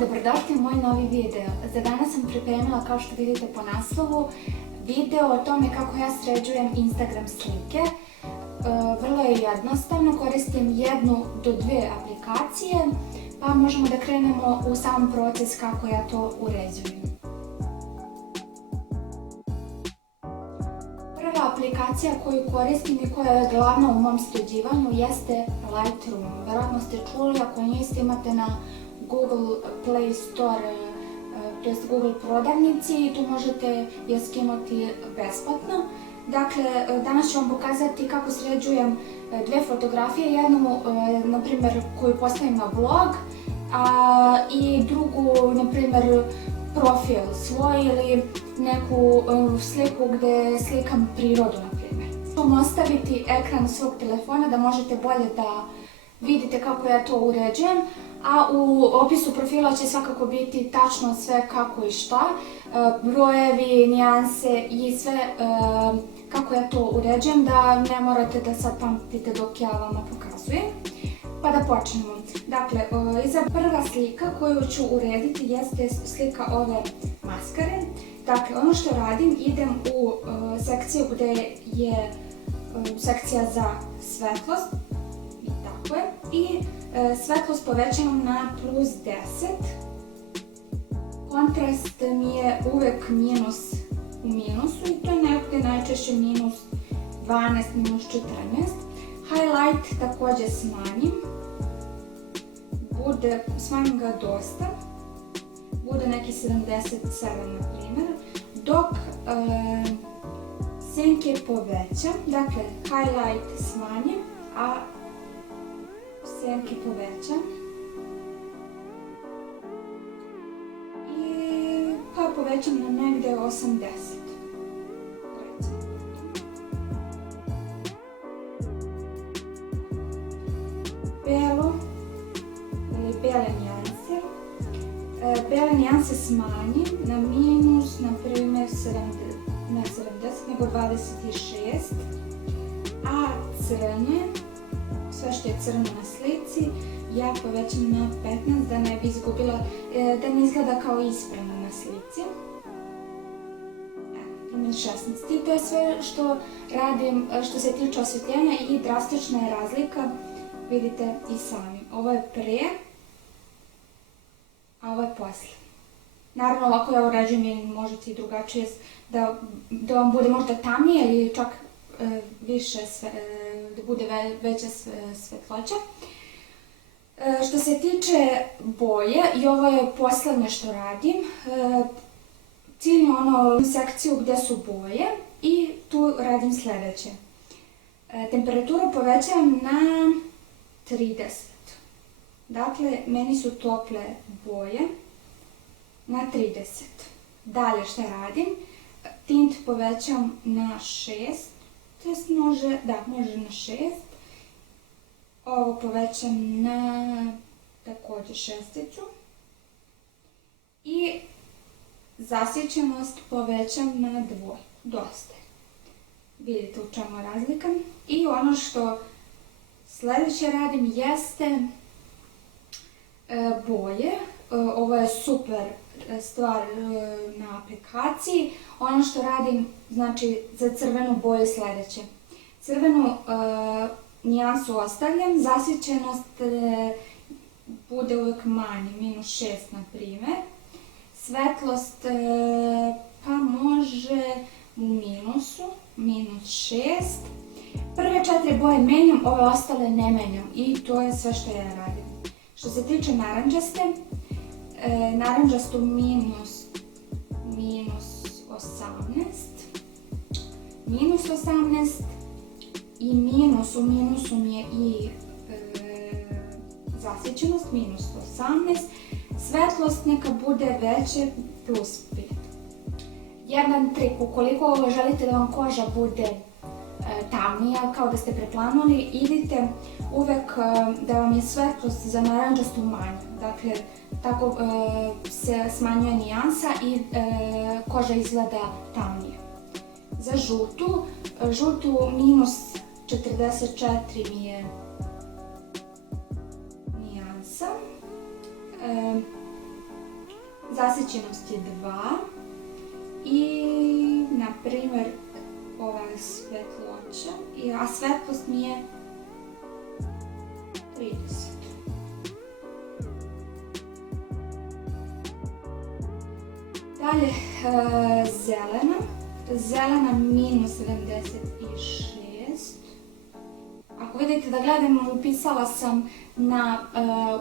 dobrodošli u moj novi video. Za danas sam pripremila, kao što vidite po naslovu, video o tome kako ja sređujem Instagram slike. Vrlo je jednostavno, koristim 1 do 2 aplikacije, pa možemo da krenemo u sam proces kako ja to uređujem. Prva aplikacija koju koristim i koja je glavna u mom sređivanju jeste Lightroom. Verovatno ste čuli, ako niste, imate na Google Play Store, to jest Google prodavnici, i tu možete je skinuti besplatno. Dakle, danas ću vam pokazati kako sređujem 2 fotografije, jednu, na primjer, koju postavim na blog, i drugu, na primjer, profil svoj ili neku sliku gdje slikam prirodu, na primjer. Ću vam ostaviti ekran svog telefona da možete bolje da vidite kako ja to uređujem, a u opisu profila će svakako biti tačno sve kako i šta, brojevi, nijanse i sve kako ja to uređujem, da ne morate da sad pamtite dok ja vama pokazujem. Pa da počnemo. Dakle, iza prva slika koju ću urediti jeste slika ove maskare. Dakle, ono što radim, idem u sekciju gdje je sekcija za svetlost, i svetlost povećavam na plus 10. Kontrast mi je uvek minus u minusu i to je nekde najčešće minus 12, minus 14. Highlight također smanjim, smanjim ga dosta, bude neki 77 na primjer, dok senke povećam, dakle highlight smanjim, a senke povećam i pa povećam na negde 80. Belo ili bele nijanse. Bele nijanse smanjim na minus, na primjer, ne 70, nego 26, a crne, sve što je crno na slici, ja povećam na 15 da ne bi izgubila, da ne izgleda kao isprano na slici. Primjer 16. I to je sve što radim što se tiče osvjetljenja i drastična je razlika, vidite i sami. Ovo je pre, a ovo je posle. Naravno, ovako ja uređujem i možete i drugačije da vam bude možda tamnije ili čak više da bude veća svetloća. Što se tiče boje, i ovo je poslednje što radim, ciljim ono sekciju gdje su boje i tu radim sljedeće. Temperaturu povećavam na 30. Dakle, meni su tople boje na 30. Dalje šta radim? Tint povećam na 6. Može na 6. Ovo povećam na također 6. I zasjećenost povećam na 2. Dosta. Vidite u čemu je razlika. I ono što sljedeće radim jeste boje. Ovo je super stvar na aplikaciji. Ono što radim, znači, za crvenu boju sljedeće. Crvenu nijansu ostavljam, zasjećenost bude uvijek manje, minus 6 na primjer. Svetlost pa može u minusu, minus 6. Prve 4 boje menjam, ove ostale ne menjam i to je sve što ja radim. Što se tiče naranđaste, naranđastu minus 18 i u minusu mi je i zasjećenost, minus 18, svetlost neka bude veće, plus 5. Jedan trik, ukoliko želite da vam koža bude tamnija, kao da ste preplanuli, idite uvek da vam je svetlost za naranđastu manja. Dakle, tako se smanjuje nijansa i koža izgleda tamnije. Za žutu minus 44 mi je nijansa. zasićenost je 2 i, na primjer, ova svetloća, a svetlost mi je 30. Dalje, zelena minus 76. Ako vidite da gledam, upisala sam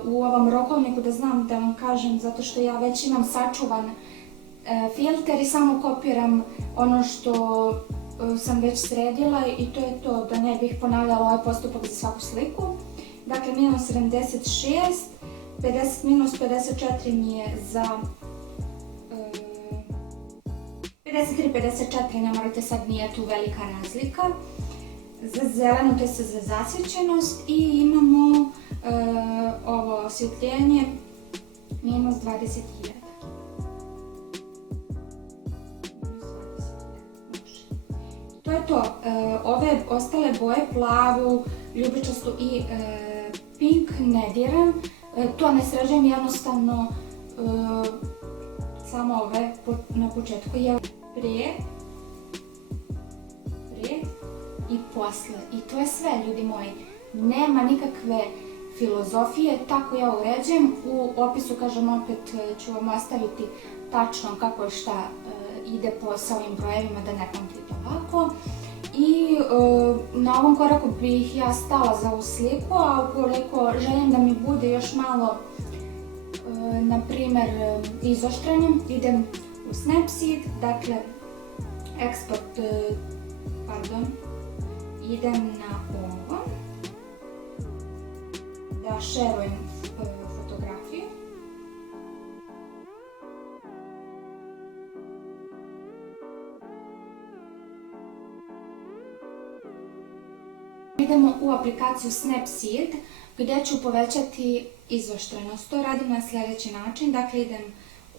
u ovom rokovniku da znam da vam kažem, zato što ja već imam sačuvan filter i samo kopiram ono što sam već sredila i to je to, da ne bih ponavljala ovaj postupak za svaku sliku. Dakle, minus 76, 50 minus 54 mi je za 53-54, ne morate sad, nije tu velika razlika. Za zelenu, to je za zasjećenost, i imamo ovo osvjetljenje minus 21. To je to. Ove ostale boje, plavu, ljubičastu i pink, ne diram. To ne sređujem, jednostavno samo ove na početku je prije i posle. I to je sve, ljudi moji. Nema nikakve filozofije, tako ja uređujem. U opisu, kažem, opet ću vam ostaviti tačno kako je šta ide sa ovim brojevima, da ne pamtite ovako. I na ovom koraku bih ja stala za ovu sliku, a ukoliko želim da mi bude još malo, na primjer, izoštreno, idem u Snapseed, dakle, eksport, idem na ovo, da šerujem fotografiju. Idemo u aplikaciju Snapseed gdje ću povećati izoštrenost. To radim na sljedeći način, dakle idem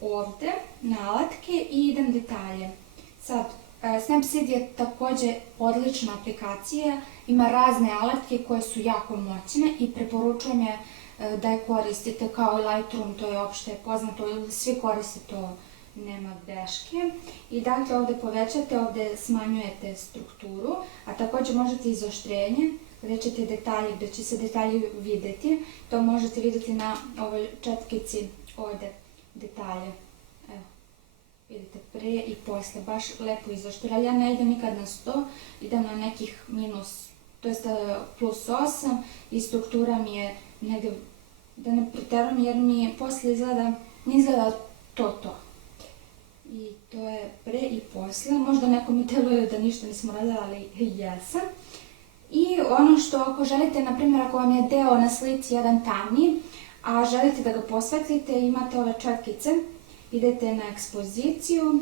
ovdje na alatke i idem detalje. Sad, Snapseed je također odlična aplikacija, ima razne alatke koje su jako moćne i preporučujem je da je koristite, kao i Lightroom, to je opšte poznato, svi koriste to, nema greške. I dakle ovdje povećate, ovdje smanjujete strukturu, a također možete izoštrenje, gdje ćete detalje, gdje će se detalji vidjeti. To možete vidjeti na ovoj četkici ovdje detalje. Evo, vidite prije i posle, baš lepo izoštreno. Ali ja ne idem nikad na 100, idem na nekih minus, to jest plus 8 i struktura mi je negdje, da ne preterujem jer mi posle ne izgleda to. I to je pre i posle. Možda neko mi deluje da ništa nismo radili, ali jesam. I ono što ako želite, na primjer ako vam je deo na slici jedan tamniji, a želite da ga posvetlite, imate ove četkice, idete na ekspoziciju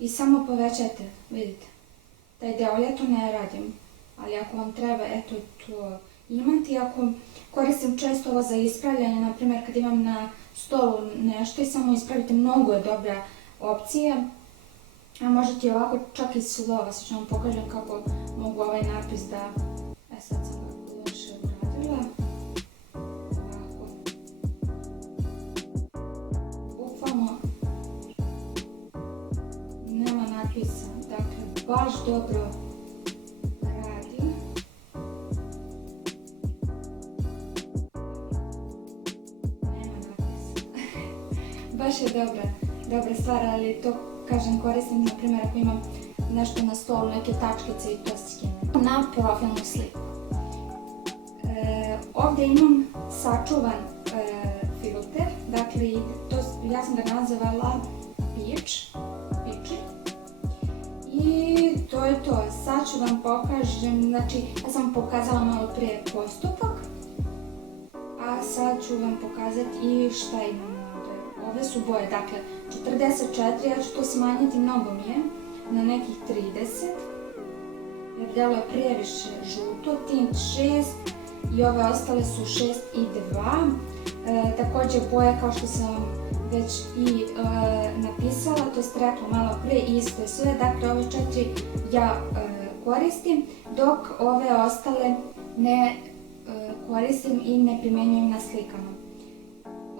i samo povećate, vidite. Taj deo, ja to ne radim, ali ako vam treba, eto to imati. Ako koristim često ovo za ispravljanje, na primjer kad imam na stolu nešto i samo ispravite, mnogo je dobra opcija. A možete i ovako čak iz slova, sad ću vam pokažem kako mogu ovaj napis da... sad sam ga loše uradila. Ovako. Bukvalno nema napisa, dakle baš dobro radi. Nema napisa. Baš je dobra stvar, ali to kažem koristim, na primjer ako imam nešto na stolu, neke tačkice i to skinem. Na profilnu sliku. Ovdje imam sačuvan filter, dakle ja sam ga nazvala Peachy. I to je to, sad ću vam pokažem, znači ja sam pokazala malo prije postupak, a sad ću vam pokazati i šta imam ovdje. Ove su boje, dakle 44, ja ću to smanjiti, mnogo mi je, na nekih 30, jer delo je previše žuto, tint 6 i ove ostale su 6 i 2. Također boje, kao što sam već i napisala, to je rekla malo pre, isto je sve, dakle ove 4 ja koristim, dok ove ostale ne koristim i ne primjenjujem na slikama.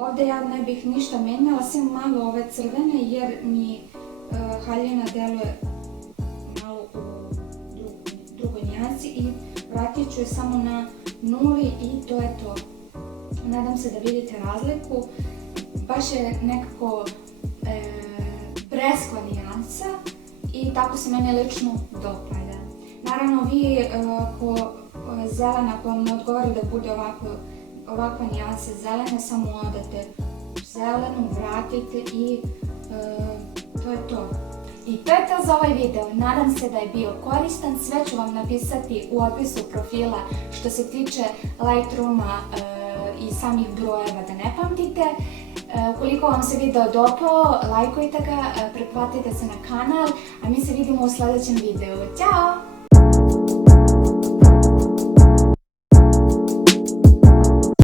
Ovdje ja ne bih ništa menjala, sem malo ove crvene jer mi haljina deluje malo u drugoj nijansi i vratit ću je samo na 0 i to je to. Nadam se da vidite razliku, baš je nekako breskva nijansa i tako se meni lično dopada. Naravno vi ako zelena koja vam odgovara da bude ovakva nijansa zelene, samo odate zelenu, vratite i to je to. I to je to za ovaj video, nadam se da je bio koristan, sve ću vam napisati u opisu profila što se tiče Lightrooma i samih brojeva da ne pamtite. Ukoliko vam se video dopao, lajkujte ga, pretplatite se na kanal, a mi se vidimo u sljedećem videu. Ćao!